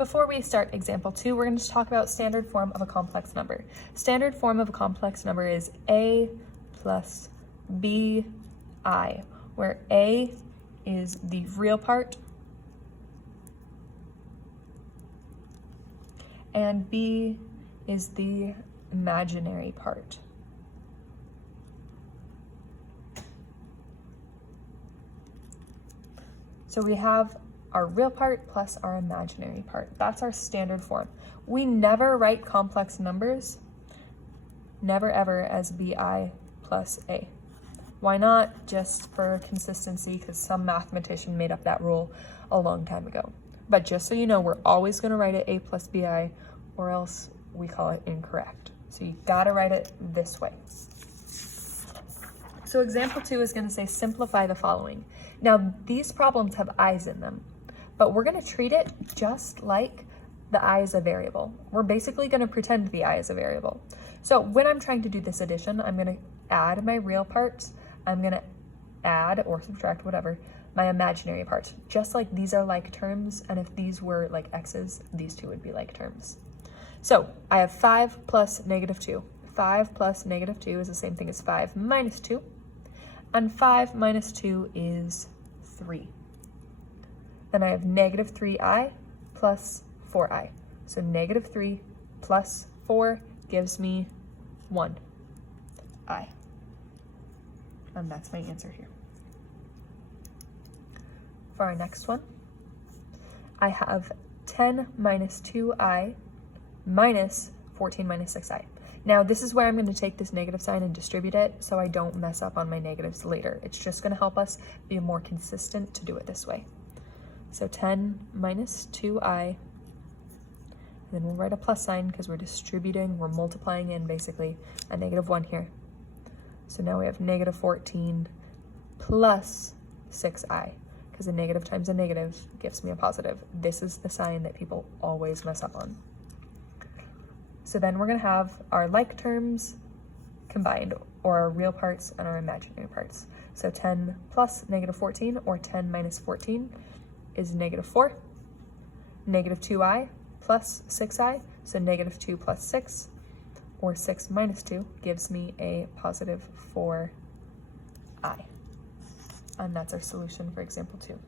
Before we start example 2, we're going to talk about standard form of a complex number. Standard form of a complex number is a plus bi, where a is the real part and b is the imaginary part. So we have our real part plus our imaginary part. That's our standard form. We never write complex numbers, never ever, as bi plus a. Why not? Just for consistency, because some mathematician made up that rule a long time ago. But just so you know, we're always going to write it a plus bi, or else we call it incorrect. So you gotta write it this way. So example 2 is going to say simplify the following. Now these problems have i's in them, but we're going to treat it just like the I is a variable. We're basically going to pretend the I is a variable. So when I'm trying to do this addition, I'm going to add my real parts. I'm going to add or subtract, whatever, my imaginary parts. Just like these are like terms, and if these were like x's, these two would be like terms. So I have 5 plus negative 2. 5 plus negative 2 is the same thing as 5 minus 2. And 5 minus 2 is 3. Then I have negative 3i plus 4i. So negative 3 plus 4 gives me 1i. And that's my answer here. For our next one, I have 10 minus 2i minus 14 minus 6i. Now this is where I'm going to take this negative sign and distribute it so I don't mess up on my negatives later. It's just going to help us be more consistent to do it this way. So 10 minus 2i, and then we'll write a plus sign because we're distributing, we're multiplying in basically a negative 1 here. So now we have negative 14 plus 6i, because a negative times a negative gives me a positive. This is the sign that people always mess up on. So then we're going to have our like terms combined, or our real parts and our imaginary parts. So 10 plus negative 14, or 10 minus 14, is negative 4. Negative 2i plus 6i, so negative 2 plus 6, or 6 minus 2, gives me a positive 4i. And that's our solution for example 2.